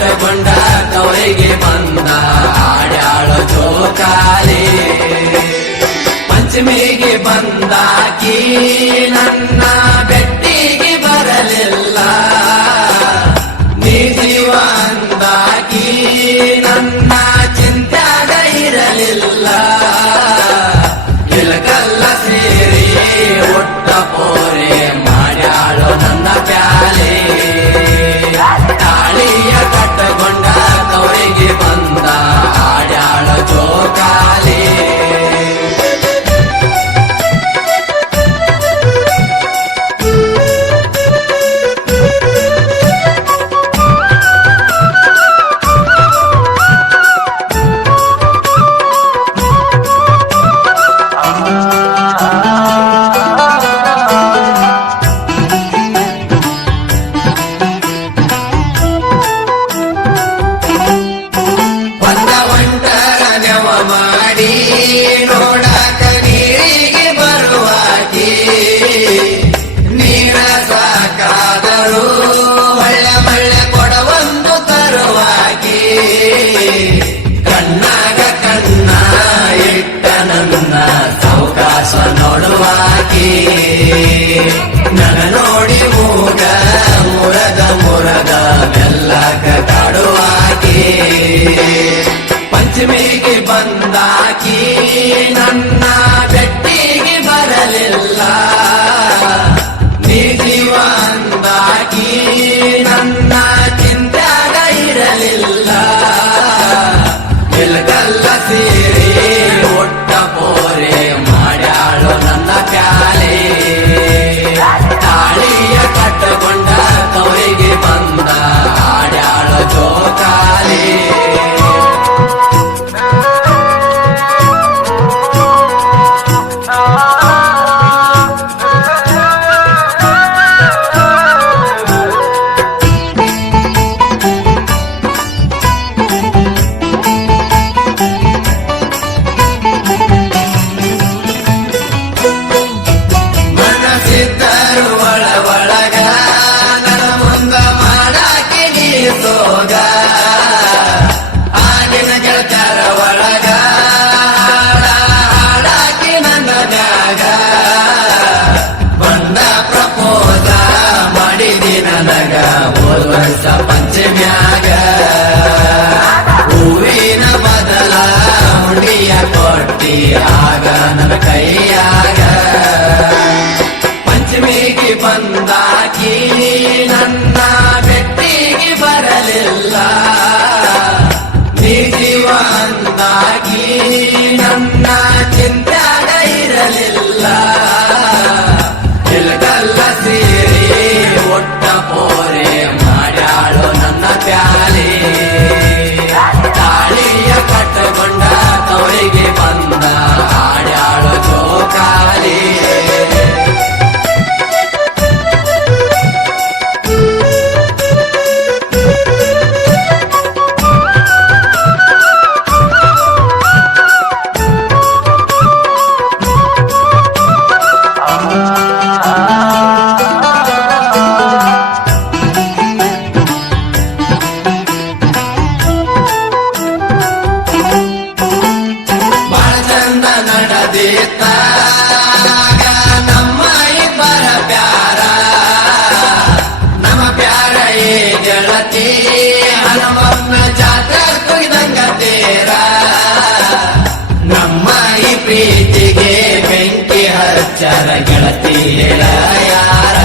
ಕಟ್ಟಕೊಂಡ ಬಂದ ಆಡಾಳೋ ಜೋಕಾಲಿ. ಪಂಚಮಿಗೆ ಬಂದಾಕಿ ನನ್ನ ನನ ನೋಡಿ ಮೂಗ ಮುರದ ಮುರದ ಎಲ್ಲ ಕಟಾಡುವಾಗೆ ಪಂಚಮಿಗೆ ಚಾರ ಗೆಳತಿ ಯಾರ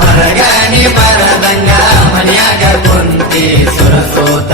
ಹೊರಗಣಿ ಬರದಂಗ ಮನ್ಯಾಗ ಕುಂತಿ ಸುರಸೋತ.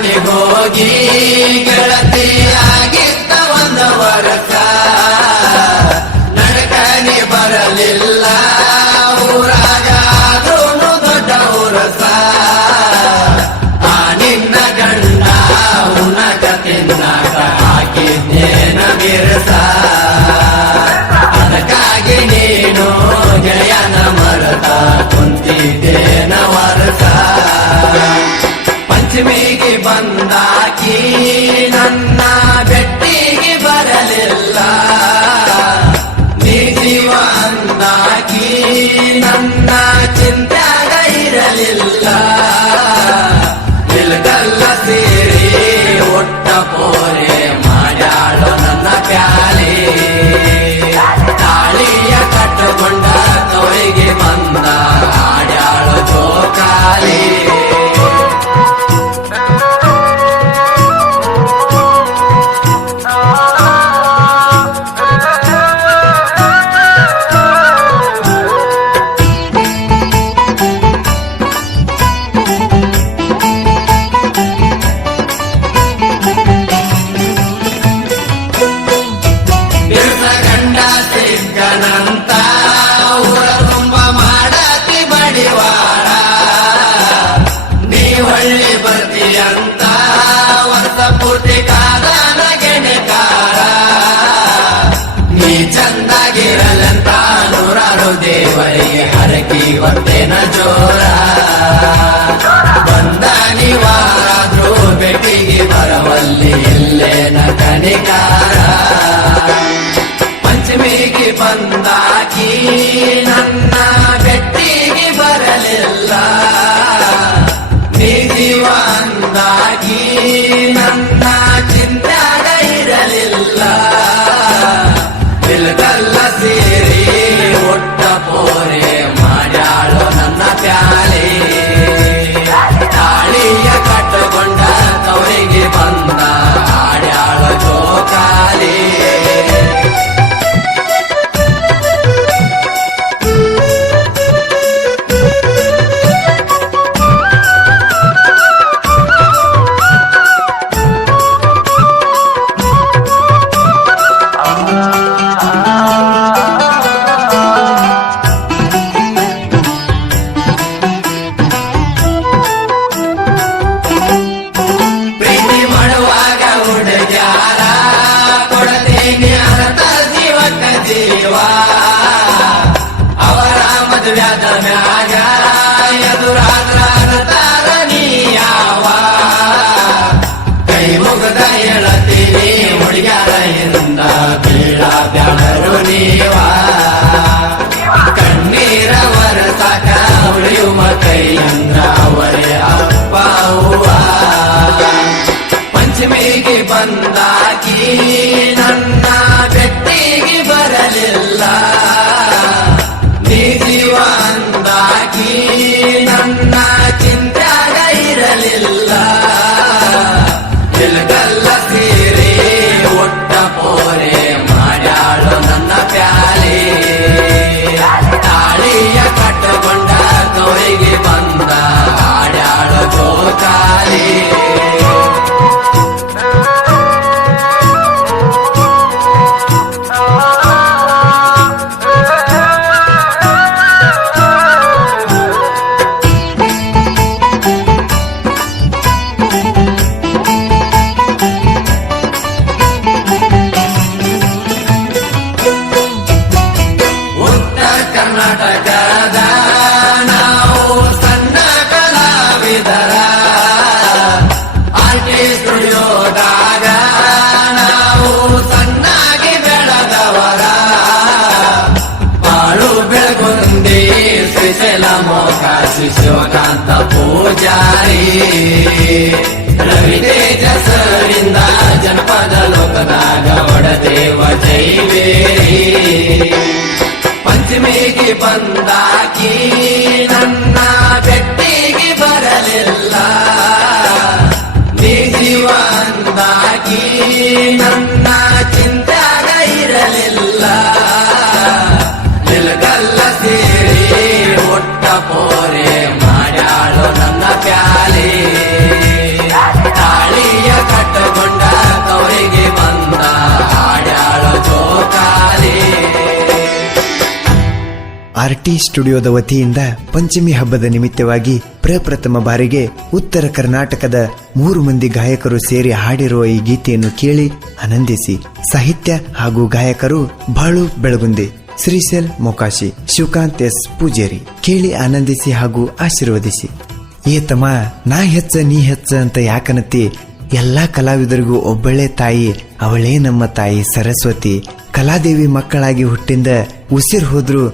ಮನೆಗೋಗಿ ಗೆಳತಿಯ ಚಂದಾಗಿರಲಂತ ನೂರಾರು ದೇವರಿಗೆ ಹರಕಿ ಹೊತ್ತೇನ ಜೋರ. ಬಂದ ನೀವಾದ್ರೂ ಬೆಟ್ಟಿಗೆ ಬರವಲ್ಲಿ ಎಲ್ಲೇನ ಕಣಿಕಾರ. ಪಂಚಮಿಗೆ ಬಂದಾಕಿ ನನ್ನ ಬೆಟ್ಟಿಗೆ ಬರಲಿಲ್ಲ. ನೀತಿವಂದಾಗಿ ನನ್ನ ಪೂಜಾರಿ ರವಿ ತೇಜಸರಿಂದ ಜನಪದ ಲೋಕದಾಗ ಒಡದೇವ ಜೈವೇರಿ. ಪಂಚಮಿಗೆ ಬಂದಾಕಿ ನನ್ನ ಬೆಟ್ಟಿಗೆ ಬರಲಿಲ್ಲ. ನೀ ಜೀವ ಅಂದಾಕಿ ನನ್ನ ಚಿಂತ್ಯಾಗ ಆರ್ಟಿ ಸ್ಟುಡಿಯೋದ ವತಿಯಿಂದ ಪಂಚಮಿ ಹಬ್ಬದ ನಿಮಿತ್ತವಾಗಿ ಪ್ರಪ್ರಥಮ ಬಾರಿಗೆ ಉತ್ತರ ಕರ್ನಾಟಕದ ಮೂರು ಮಂದಿ ಗಾಯಕರು ಸೇರಿ ಹಾಡಿರುವ ಈ ಗೀತೆಯನ್ನು ಕೇಳಿ ಆನಂದಿಸಿ. ಸಾಹಿತ್ಯ ಹಾಗೂ ಗಾಯಕರು ಬಾಳು ಬೆಳಗುಂದಿ, ಶ್ರೀಶೈಲ್ ಮೊಕಾಶಿ ಶಿವಕಾಂತ್ ಎಸ್ ಪೂಜೇರಿ ಕೇಳಿ ಆನಂದಿಸಿ ಹಾಗೂ ಆಶೀರ್ವದಿಸಿ. ಏತಮ್ಮ ನಾ ಹೆಚ್ಚ, ನೀ ಹೆಚ್ಚ ಅಂತ ಯಾಕನತಿ ಎಲ್ಲಾ ಕಲಾವಿದರಿಗೂ ಒಬ್ಬಳೆ ತಾಯಿ, ಅವಳೇ ನಮ್ಮ ತಾಯಿ ಸರಸ್ವತಿ. ಕಲಾದೇವಿ ಮಕ್ಕಳಾಗಿ ಹುಟ್ಟಿಂದ ಉಸಿರು ಹೋದ್ರು